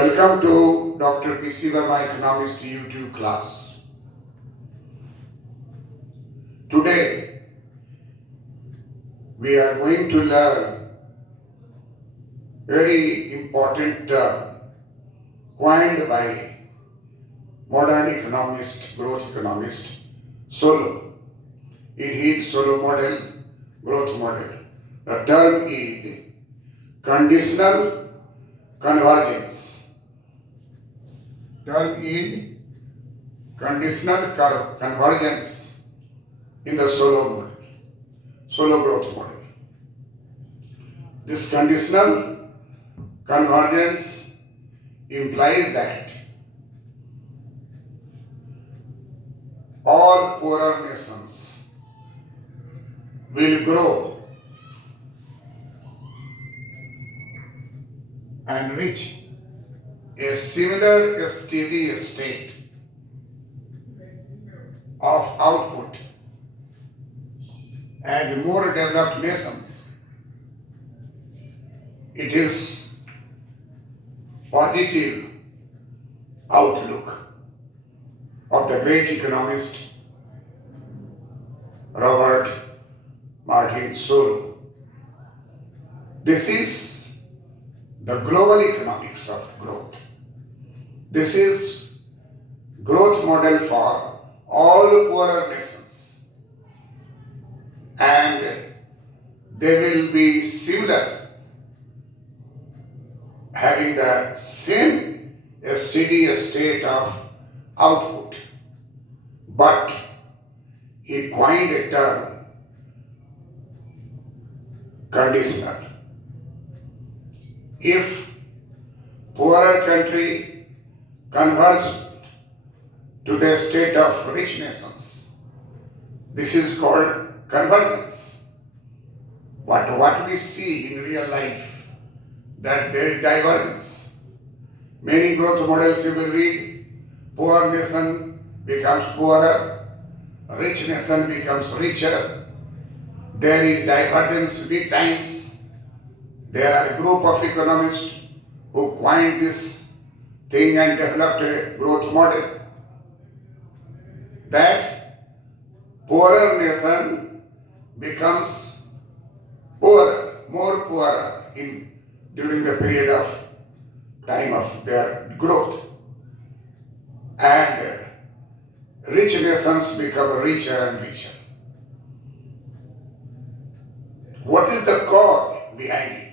Welcome to Dr. P.C. VERMA Economist YouTube class. Today we are going to learn very important term coined by modern economist, growth economist, Solow. In his Solow model, growth model, the term is conditional convergence. Term is conditional convergence in the Solow model, Solow growth model. This conditional convergence implies that all poorer nations will grow and reach a similar steady state of output as more developed nations. It is positive outlook of the great economist Robert Martin Solow. This is the global economics of growth. This is growth model for all poorer nations, and they will be similar, having the same steady state of output. But he coined a term, conditional. If poorer country converts to the state of rich nations, this is called convergence. But what we see in real life, that there is divergence. Many growth models you will read, poor nation becomes poorer, rich nation becomes richer. There is divergence big times. There are a group of economists who coined this thing and developed a growth model that poorer nation becomes poorer, more poorer during the period of time of their growth, and rich nations become richer and richer. What is the core behind it?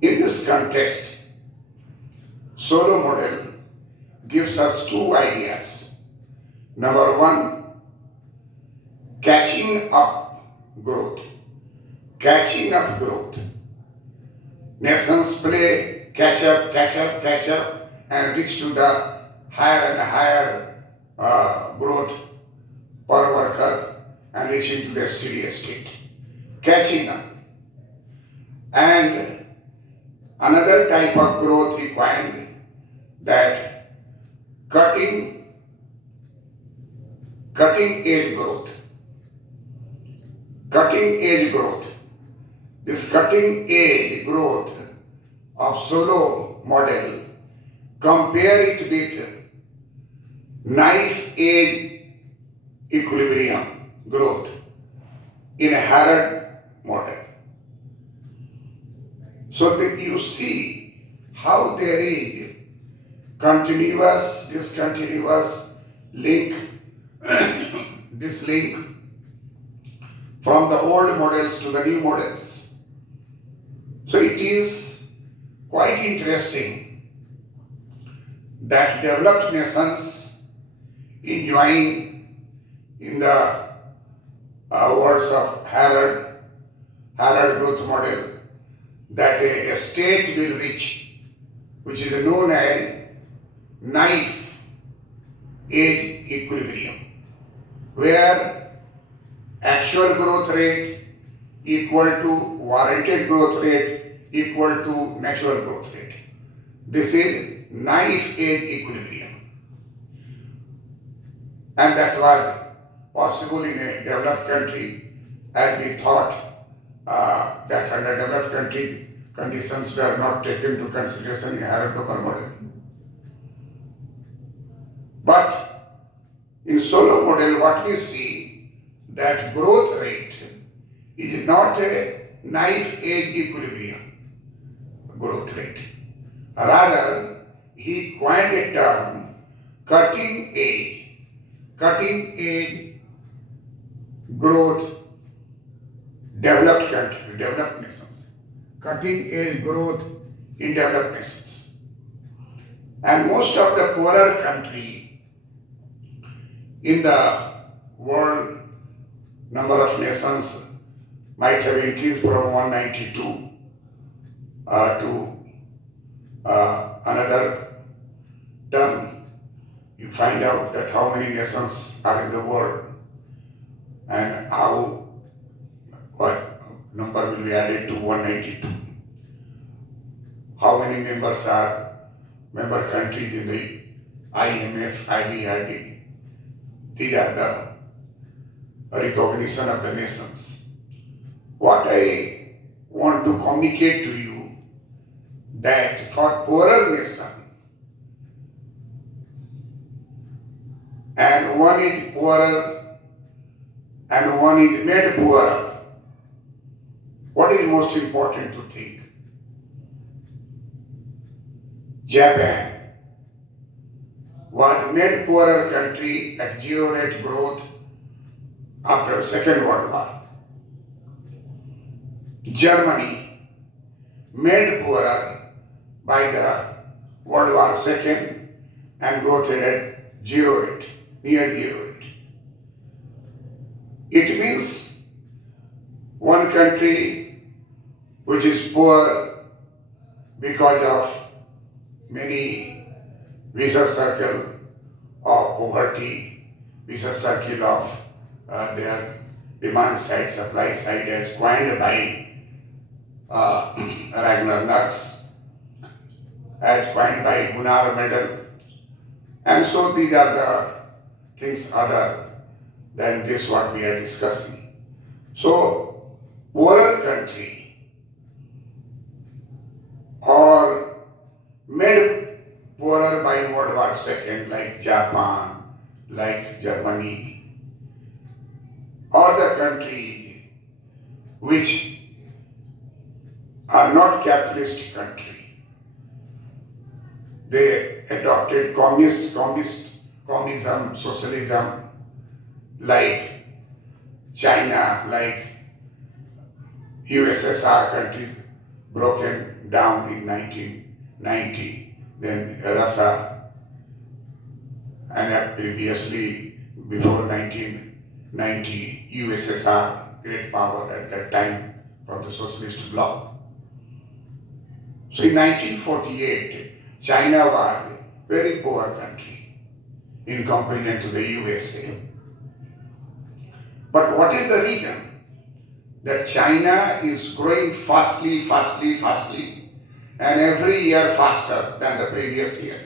In this context, Solow model gives us two ideas. Number one, catching up growth. Catching up growth. Nations play catch up, and reach to the higher and higher growth per worker and reaching to the steady state. Catching up. And another type of growth he coined, that cutting edge growth. Cutting edge growth. This cutting edge growth of Solow model, compare it with knife edge equilibrium growth in a Harrod model. So that you see how there is discontinuous link, this link from the old models to the new models. So it is quite interesting that developed nations enjoying, in the words of Harrod growth model, that a state will reach, which is known as knife edge equilibrium, where actual growth rate equal to warranted growth rate equal to natural growth rate. This is knife edge equilibrium, and that was possible in a developed country, as we thought that underdeveloped conditions were not taken into consideration in higher global model. But in Solow model, what we see that growth rate is not a knife-edge equilibrium growth rate. Rather, he coined a term cutting edge growth developed country, developed nations, cutting edge growth in developed nations. And most of the poorer country in the world, number of nations might have increased from 192 to another term. You find out that how many nations are in the world and what number will be added to 192. How many members are member countries in the IMF, IBRD. These are the recognition of the nations. What I want to communicate to you that for poorer nation, and one is poorer and one is made poorer, what is most important to think? Japan was made poorer country at zero rate growth after Second World War. Germany made poorer by the World War II and growth rate at zero rate, near zero rate. It means one country which is poor because of many vicious circle of poverty, vicious circle of their demand side, supply side as coined by Ragnar Knox, as coined by Gunnar Medal. And so these are the things other than this what we are discussing. So poorer country or made poorer by World War II like Japan, like Germany, or the countries which are not capitalist country. They adopted communism, socialism, like China, like USSR countries broken down in 1990, then Russia, and previously before 1990, USSR, great power at that time from the socialist bloc. So in 1948, China was a very poor country in comparison to the USA. But what is the reason that China is growing fastly, and every year faster than the previous year?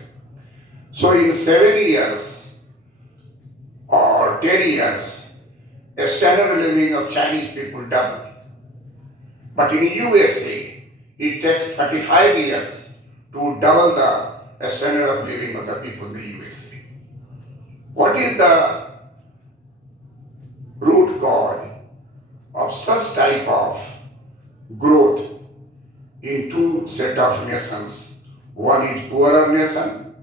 So in 7 years or 10 years, the standard of living of Chinese people doubled. But in USA, it takes 35 years to double the standard of living of the people in the USA. What is the root cause of such type of growth in two set of nations? One is poorer nation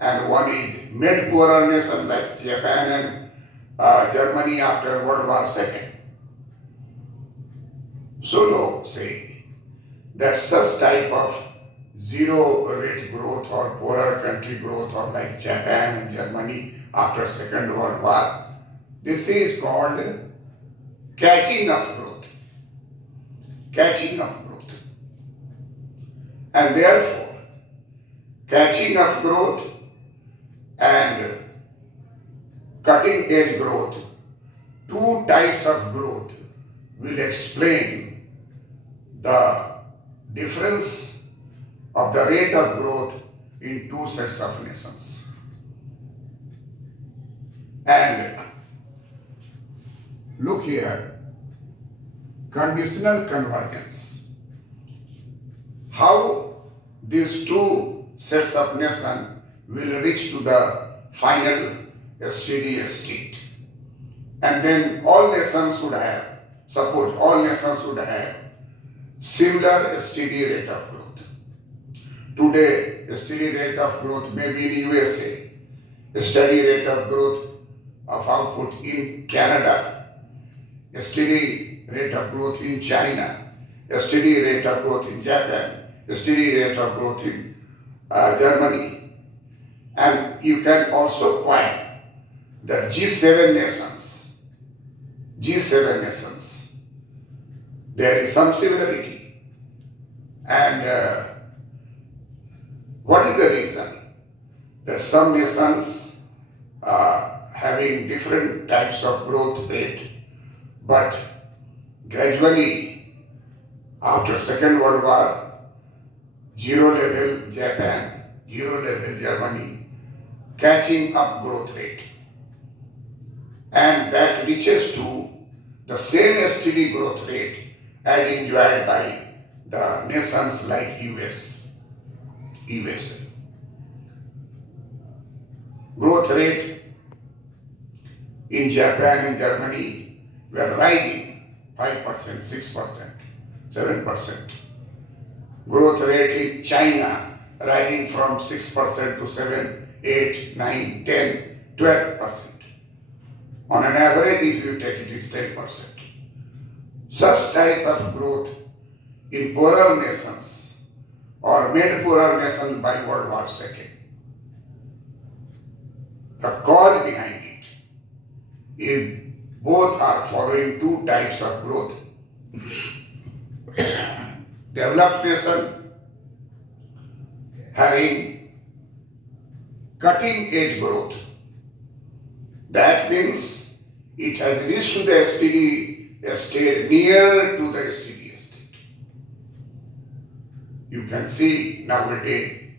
and one is made poorer nation like Japan and Germany after World War II. Solow say that such type of zero rate growth or poorer country growth or like Japan and Germany after Second World War, this is called catching of growth. Catching of growth. And therefore, catching of growth and cutting edge growth, two types of growth will explain the difference of the rate of growth in two sets of nations. And look here, conditional convergence. how these two sets of nations will reach to the final steady state. And then all nations should have, suppose all nations should have similar steady rate of growth. Today, a steady rate of growth may be in USA, a steady rate of growth of output in Canada, a steady rate of growth in China, a steady rate of growth in Japan, a steady rate of growth in Germany. And you can also find that G7 nations, there is some similarity. And what is the reason? That some nations are having different types of growth rate, but gradually after Second World War, zero level Japan, zero level Germany, catching up growth rate. And that reaches to the same steady growth rate as enjoyed by the nations like USA. Growth rate in Japan and Germany were rising 5%, 6%, 7%. Growth rate in China rising from 6% to 7, 8, 9, 10, 12%. On an average, if you take it, is 10%. Such type of growth in poorer nations or made poorer nations by World War II. The cause behind it is both are following two types of growth. Developed nation having cutting edge growth. That means it has reached to the steady state near to the steady state. You can see nowadays,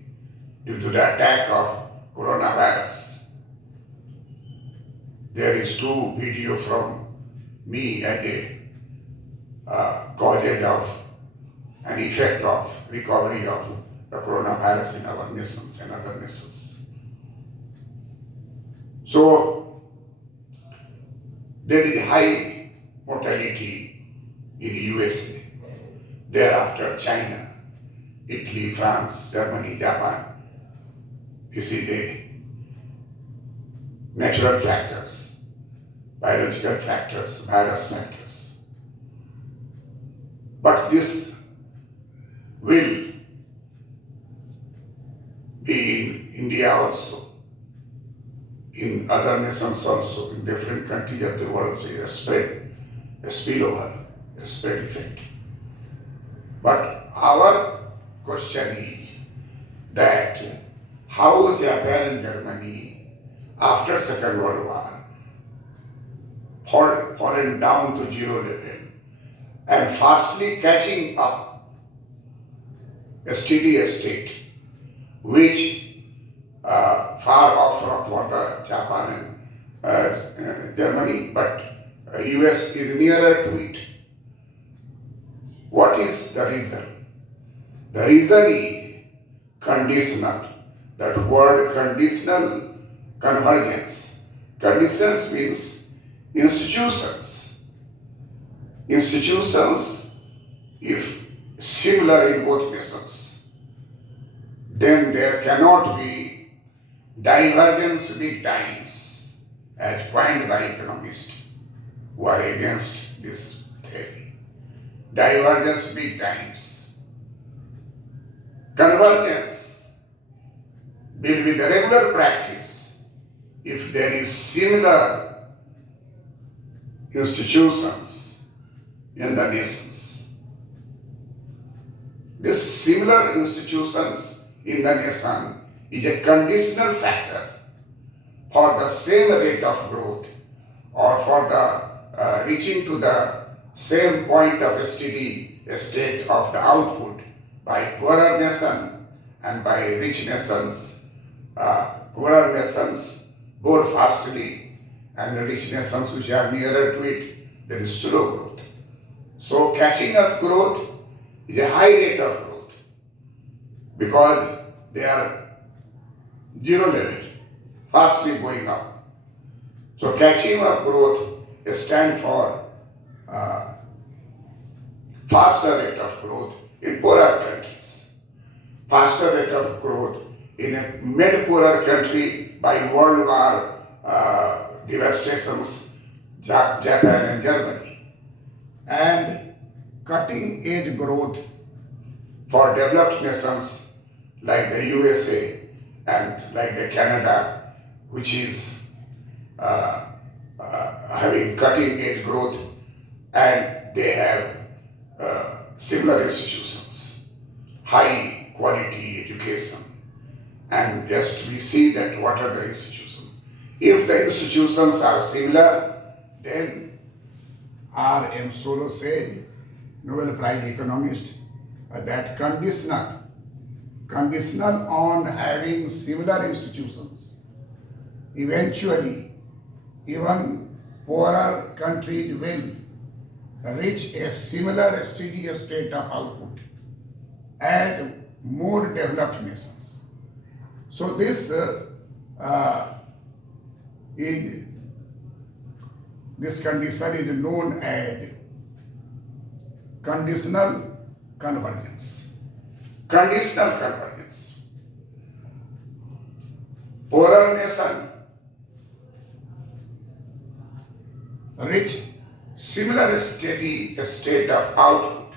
due to the attack of coronavirus, there is two video from me as a causes of an effect of recovery of the coronavirus in our nations and other nations. So there is high mortality in USA, thereafter China, Italy, France, Germany, Japan. This is a natural factors, biological factors, virus factors. But this will be in India also, in other nations also, in different countries of the world, so a spread, a spillover, a spread effect. But our question is that how Japan and Germany, after Second World War, fallen down to zero level and fastly catching up a steady state, which far off from for the Japan and Germany, but US is nearer to it. What is the reason? The reason is conditional. That word conditional convergence. Conditions means institutions. Institutions, if similar in both nations, then there cannot be divergence big times, as coined by economists who are against this theory. Divergence big times. Convergence will be the regular practice if there is similar institutions in the nations. This similar institutions in the nation is a conditional factor for the same rate of growth or for the reaching to the same point of steady state of the output by poorer nation and by rich nations. Poorer nations grow fastly and the rich nations which are nearer to it, there is slow growth. So catching up growth is a high rate of growth. because they are zero level, fastly going up. So catching up growth stands for faster rate of growth in poorer countries, faster rate of growth in a mid-poorer country by World War devastations, Japan and Germany, and cutting edge growth for developed nations like the USA and like the Canada, which is having cutting edge growth, and they have similar institutions, high quality education, and just we see that what are the institutions. If the institutions are similar, then R.M. Solow said, Nobel Prize economist, that conditional on having similar institutions, eventually even poorer countries will reach a similar steady state of output as more developed nations. So this condition is known as conditional convergence. Conditional convergence. Poorer nation reach similar steady state of output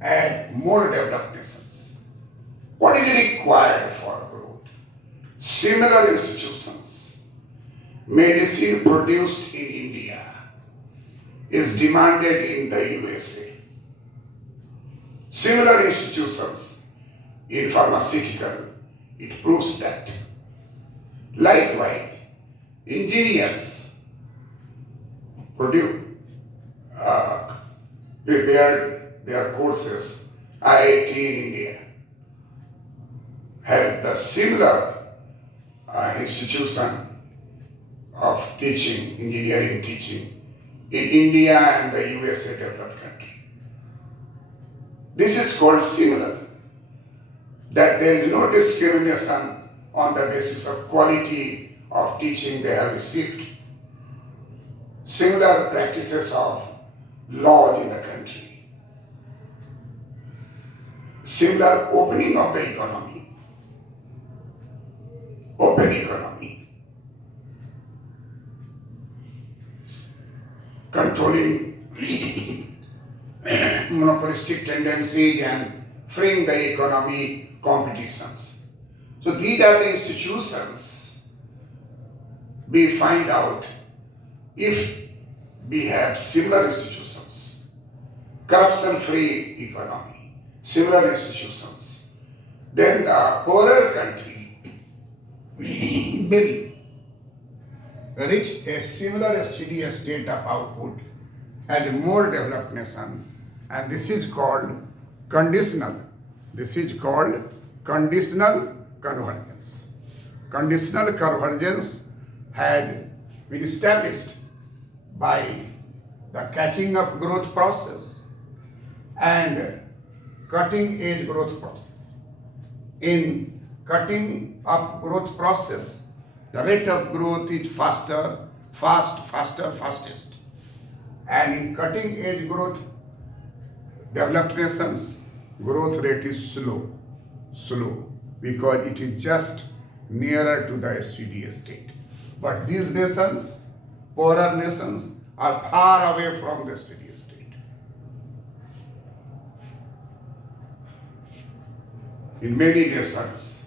as more developed nations. What is required for growth? Similar institutions. Medicine produced in India is demanded in the USA. Similar institutions in pharmaceutical, it proves that. Likewise, engineers prepared their courses. IIT in India have the similar institution of teaching, engineering teaching in India and the USA developed country. This is called similar, that there is no discrimination on the basis of quality of teaching they have received. Similar practices of laws in the country. Similar opening of the economy. Open economy. Controlling monopolistic tendencies and freeing the economy competitions. So these are the institutions we find out if we have similar institutions, corruption-free economy, similar institutions, then the poorer country will reach a similar steady state of output as a more developed nation, and this is called conditional. This is called conditional convergence. Conditional convergence has been established by the catching up growth process and cutting edge growth process. In cutting up growth process, the rate of growth is fastest. And in cutting edge growth, developed nations, growth rate is slow, because it is just nearer to the steady state. But these nations, poorer nations, are far away from the steady state. In many nations,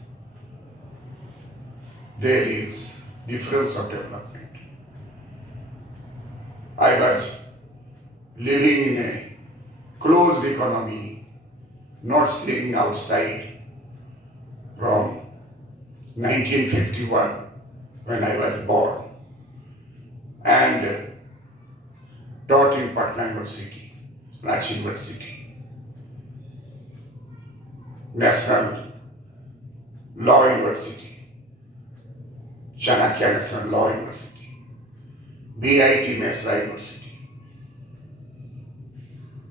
there is difference of development. I was living in a closed economy, not seeing outside, from 1951 when I was born, and taught in Patna University, Ranchi University, National Law University, Chanakya National Law University, BIT Mesra University,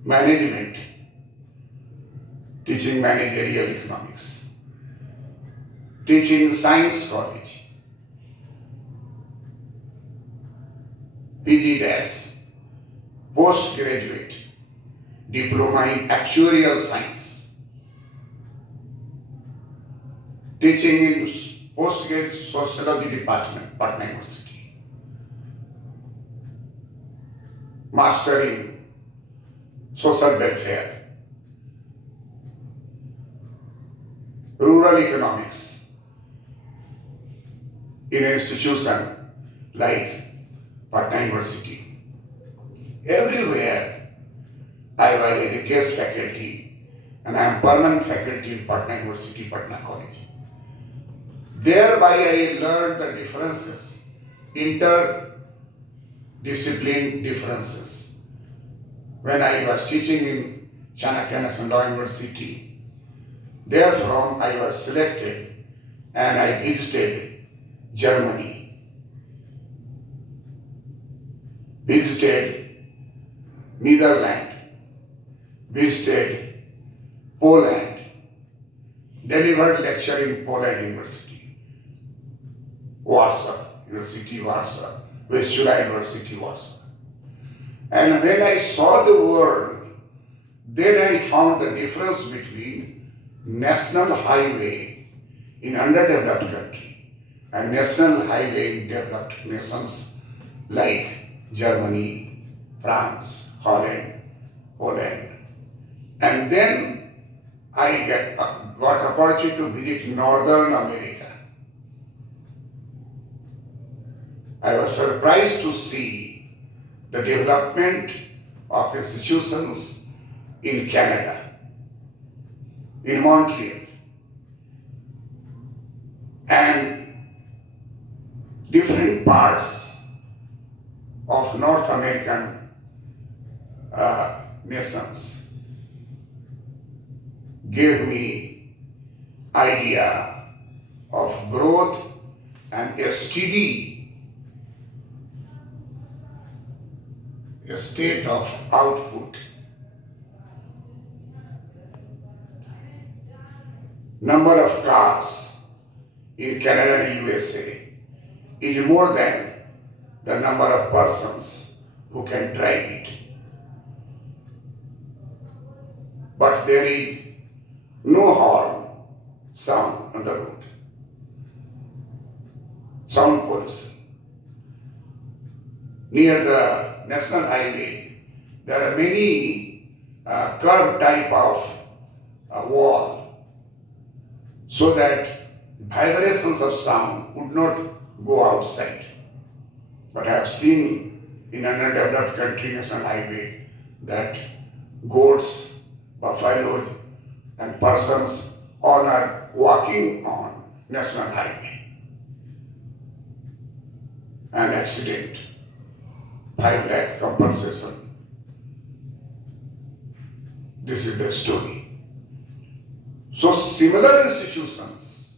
management, teaching managerial economics, teaching science college, PG-, postgraduate, diploma in actuarial science, teaching in postgraduate sociology department, Patna University, master in social welfare, rural economics in an institution like Patna University. Everywhere I was a guest faculty and I am permanent faculty in Patna University, Patna College. Thereby I learned the differences, interdiscipline differences. When I was teaching in Chanakya National Law University, therefrom I was selected and I visited Germany, visited Netherlands, visited Poland, delivered lecture in Poland University, Warsaw University, Warsaw, Westchula University, Warsaw. And when I saw the world, then I found the difference between national highway in underdeveloped country and national highway in developed nations like Germany, France, Holland, Poland. And then I got opportunity to visit Northern America. I was surprised to see the development of institutions in Canada, in Montreal, and different parts of North American nations gave me idea of growth and a steady state of output. Number of cars in Canada and USA is more than the number of persons who can drive it. But there is no horn sound on the road, sound pollution. Near the national highway, there are many curved type of wall, so that vibrations of sound would not go outside. But I have seen in an underdeveloped country national highway that goats, buffaloes, and persons all are walking on national highway. An accident, 5 lakh compensation. This is the story. So similar institutions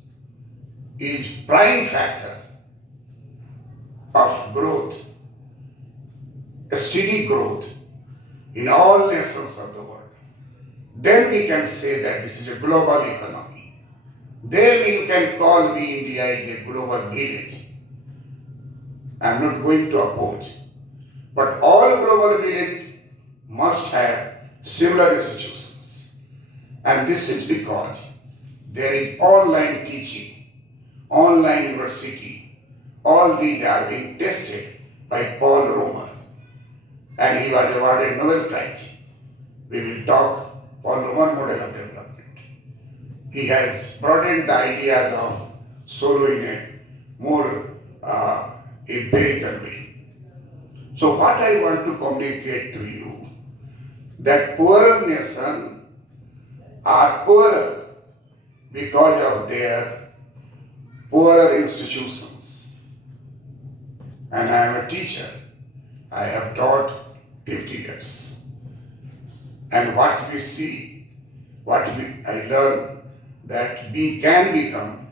is prime factor of growth, a steady growth in all nations of the world. Then we can say that this is a global economy. Then you can call me India as a global village. I am not going to oppose. But all global village must have similar institutions. And this is because there is online teaching, online university. All these are being tested by Paul Romer. And he was awarded Nobel Prize. We will talk Paul Romer model of development. He has broadened the ideas of Solow in a more empirical way. So what I want to communicate to you, that poorer nations are poorer because of their poorer institutions. And I am a teacher. I have taught 50 years. And what we see, I learn that we can become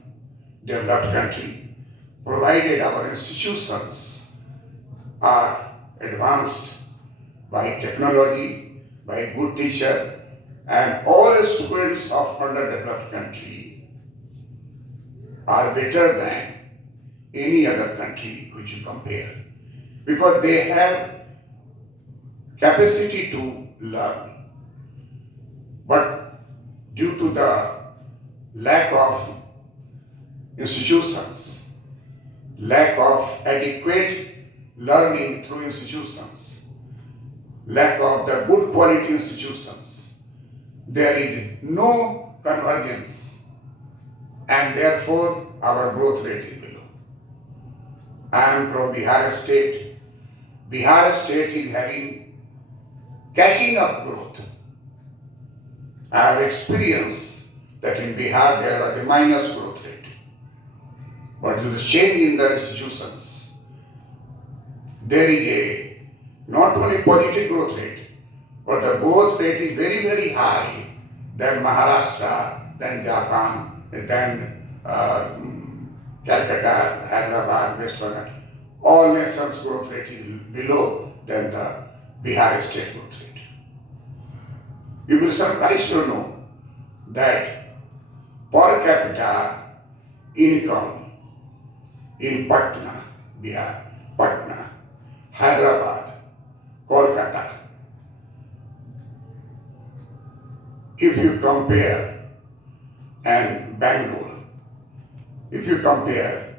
developed country provided our institutions are advanced by technology, by a good teacher, And all students of underdeveloped country are better than any other country which you compare, because they have capacity to learn. But due to the lack of institutions, lack of adequate learning through institutions, lack of the good quality institutions, there is no convergence, and therefore our growth rate is below. I am from Bihar state. Bihar state is having catching up growth. I have experienced that in Bihar there was a minus growth rate. But due to the change in the institutions, there is a not only positive growth rate, but the growth rate is very, very high than Maharashtra, than Japan, than Calcutta, Hyderabad, West Bengal. All nations' growth rate is below than the Bihar state growth rate. You will be surprised to know that per capita income in Patna, Bihar, Patna, Hyderabad, Kolkata, if you compare, and Bangalore, if you compare,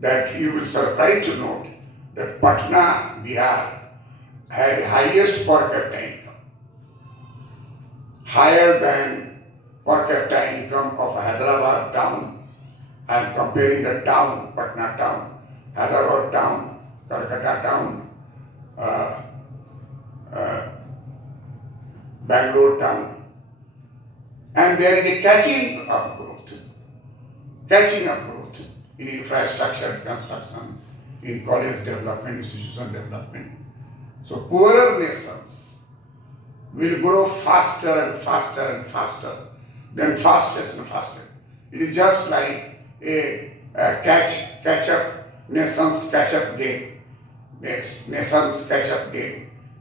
that you will surprised to note that Patna, Bihar has highest per capita income, higher than per capita income of Hyderabad town. I am comparing the town, Patna town, Hyderabad town, Calcutta town, Bangalore town, and there is a catching up growth in infrastructure construction, in college development, institution development. So poorer nations will grow faster and faster and faster than fastest and faster. It is just like a nations catch up game,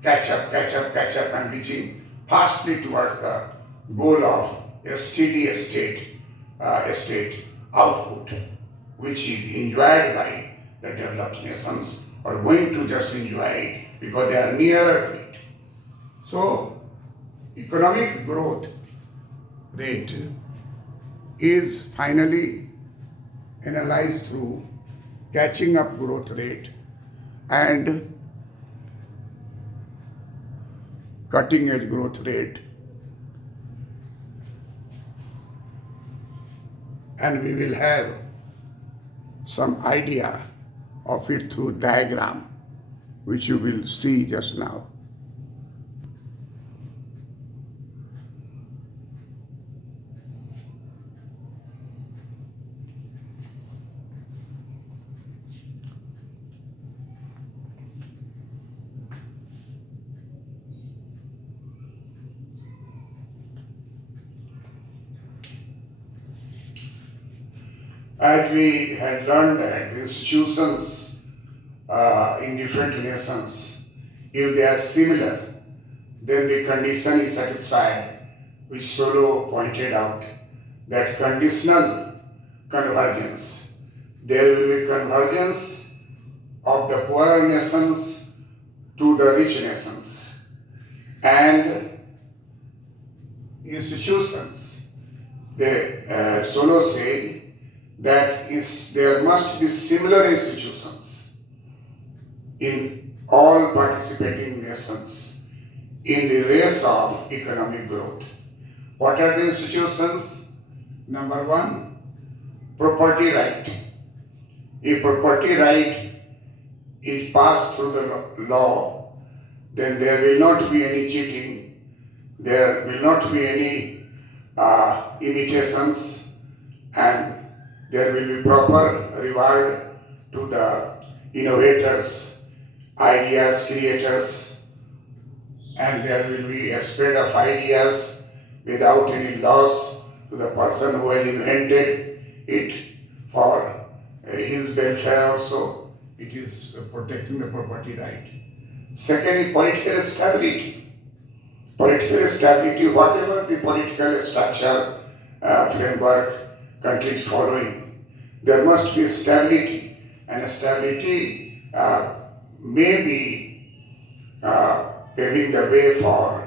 catch up and reaching fastly towards the goal of a steady state output, which is enjoyed by the developed nations, or going to just enjoy it because they are nearer to it. So, economic growth rate is finally analyzed through catching up growth rate and cutting edge growth rate, and we will have some idea of it through diagram which you will see just now. As we had learned that the institutions in different nations, if they are similar, then the condition is satisfied, which Solow pointed out, that conditional convergence. There will be convergence of the poorer nations to the rich nations, and institutions. Solow said that there must be similar institutions in all participating nations in the race of economic growth. What are the institutions? Number one, property right. If property right is passed through the law, then there will not be any cheating, there will not be any imitations, and there will be proper reward to the innovators, ideas creators, and there will be a spread of ideas without any loss to the person who has invented it for his welfare also. It is protecting the property right. Second is political stability. Political stability, whatever the political structure framework country is following, there must be stability, and stability may be paving the way for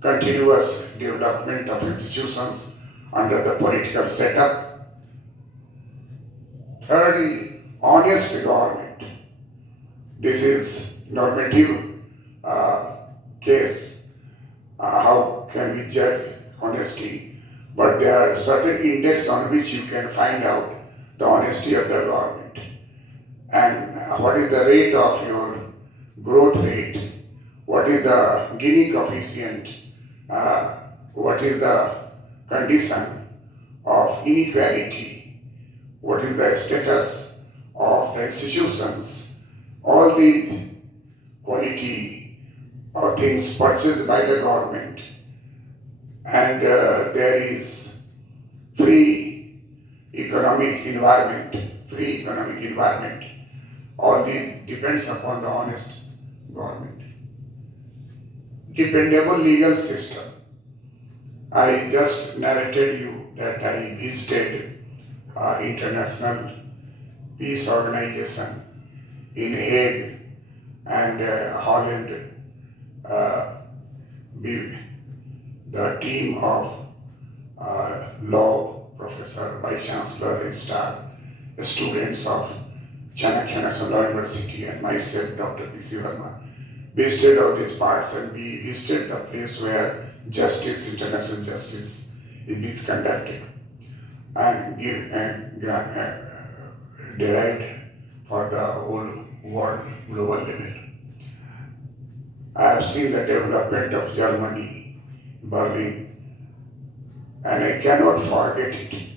continuous development of institutions under the political setup. Thirdly, honest government. This is normative case. How can we judge honesty? But there are certain index on which you can find out the honesty of the government. And what is the rate of your growth rate? What is the Gini coefficient? What is the condition of inequality? What is the status of the institutions? All these quality or things purchased by the government, and there is free economic environment. All these depends upon the honest government. Dependable legal system. I just narrated you that I visited International Peace Organization in Hague and Holland. The team of law professor, vice chancellor, registrar, students of Chanakya National Law University, and myself, Dr. P.C. VERMA, visited all these parts, and we visited the place where international justice is being conducted and derived for the whole world, global level. I have seen the development of Germany, Berlin, and I cannot forget it.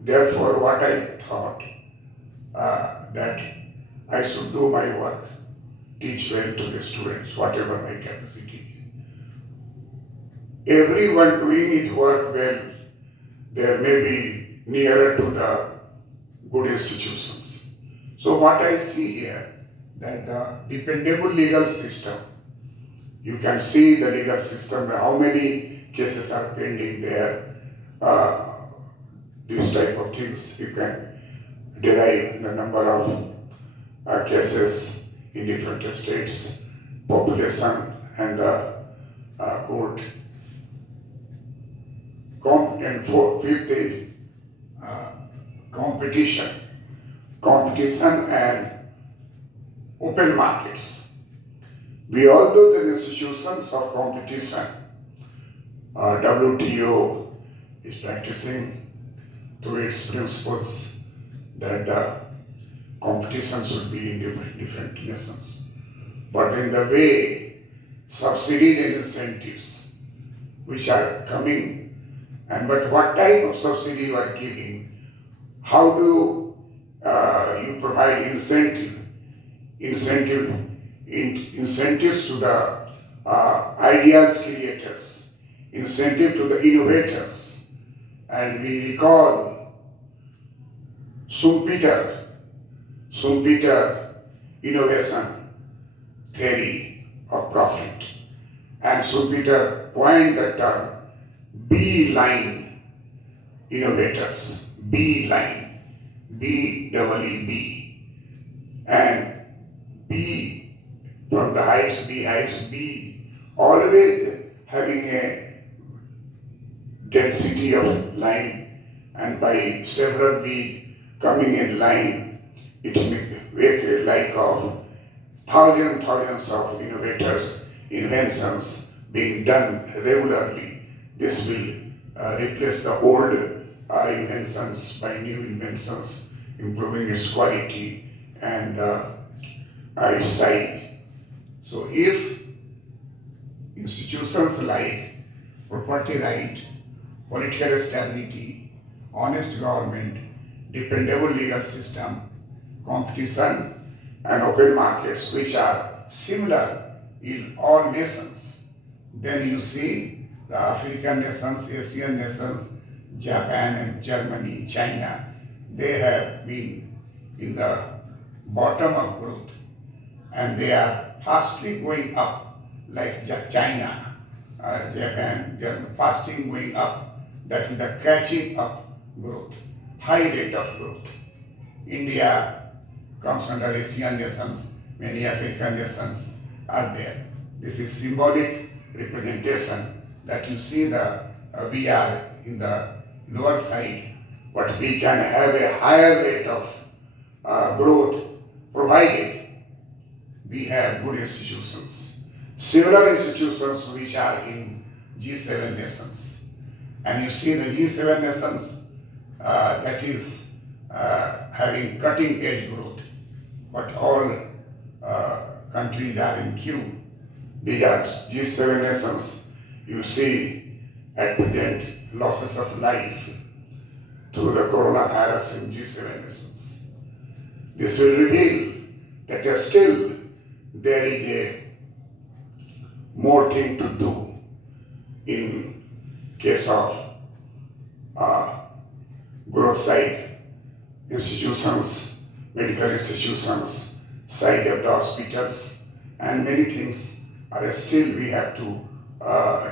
Therefore, what I thought that I should do my work, teach well to the students, whatever my capacity. Everyone doing his work well, there may be nearer to the good institutions. So what I see here, that the dependable legal system, you can see the legal system, how many cases are pending there. This type of things you can derive the number of cases in different states, population, and court. And fifth is competition and open markets. We all know the institutions of competition. WTO is practicing through its principles that the competition should be in different nations. But in the way, subsidies and incentives which are coming, but what type of subsidy you are giving? How do you provide incentives to the ideas creators, incentive to the innovators? And we recall Schumpeter innovation theory of profit. And Schumpeter coined the term B-line innovators, B-line, B-E-E-B. And B from the hives, B, always having a density of line, and by several B coming in line, it may make a like of thousands of innovators, inventions being done regularly. This will replace the old inventions by new inventions, improving its quality and its size. So if institutions like property right, political stability, honest government, dependable legal system, competition, and open markets, which are similar in all nations, then you see the African nations, Asian nations, Japan and Germany, China, they have been in the bottom of growth, and they are fastly going up, like China, Japan, Germany, fasting going up. That is the catching up growth, high rate of growth. India comes under Asian nations, many African nations are there. This is symbolic representation that you see we are in the lower side, but we can have a higher rate of growth provided we have good institutions. Similar institutions which are in G7 nations. And you see the G7 nations that is having cutting edge growth, but all countries are in queue. These are G7 nations. You see at present losses of life through the coronavirus in G7 nations. This will reveal that still there is a more thing to do in case of growth side institutions, medical institutions, side of the hospitals, and many things are still we have to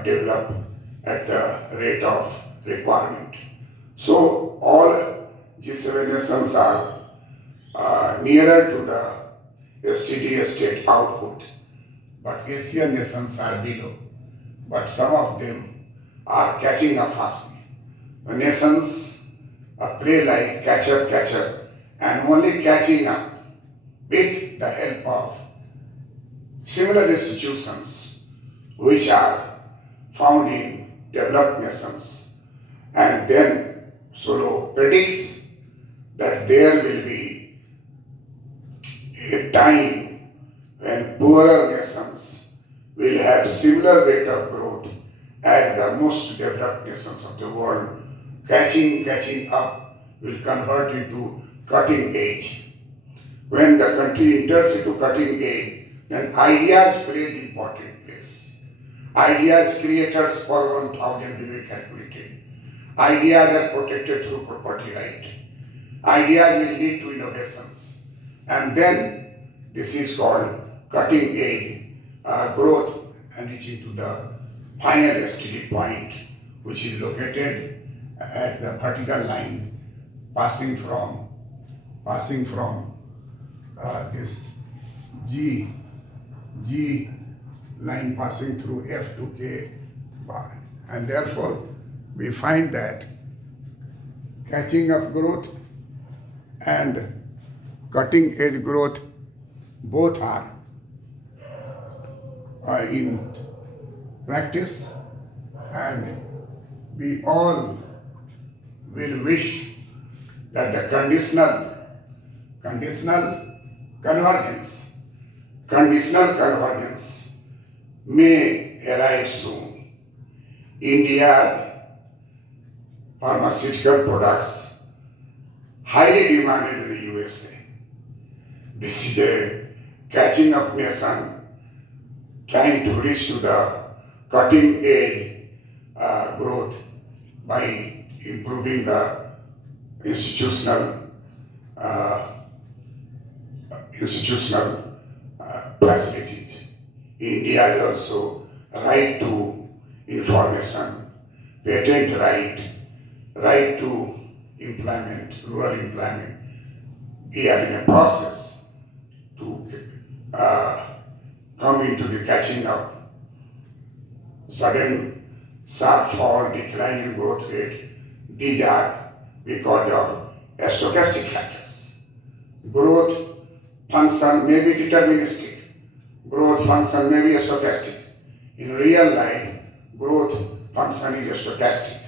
develop at the rate of requirement. So all G7 nations are nearer to the steady state output, but Asian nations are below. But some of them are catching up fastly. The nations play like catcher, and only catching up with the help of similar institutions which are found in developed nations. And then Solow predicts that there will be a time when poorer nations will have similar rate of growth as the most developed nations of the world. Catching up will convert into cutting edge. When the country enters into cutting edge, then ideas play the important place. Ideas creators for 1,000 will be calculated. Ideas are protected through property right. Ideas will lead to innovations. And then this is called cutting edge growth and reaching to the final steady point, which is located at the vertical line passing from this G line passing through F to K bar. And therefore, we find that catching up growth and cutting edge growth both are in practice, and we all will wish that the conditional convergence may arrive soon. India pharmaceutical products highly demanded in the USA. This is a catching up nation trying to reach to the cutting edge growth by improving the institutional facilities. India is also right to information, patent right to employment, rural employment. We are in a process to come into the catching up. Sudden sharp fall, decline in growth rate, these are because of stochastic factors. Growth function may be deterministic. Growth function may be stochastic. In real life, growth function is stochastic.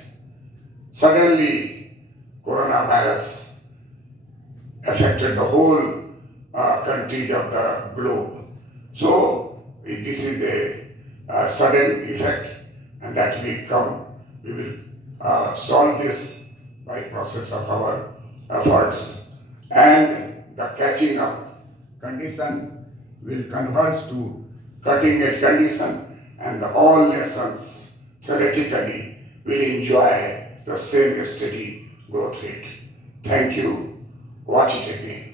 Suddenly, coronavirus affected the whole countries of the globe. So, this is a sudden effect, and that we will solve this by process of our efforts, and the catching up condition will converge to cutting edge condition, and all nations theoretically will enjoy the same steady growth rate. Thank you. Watch it again.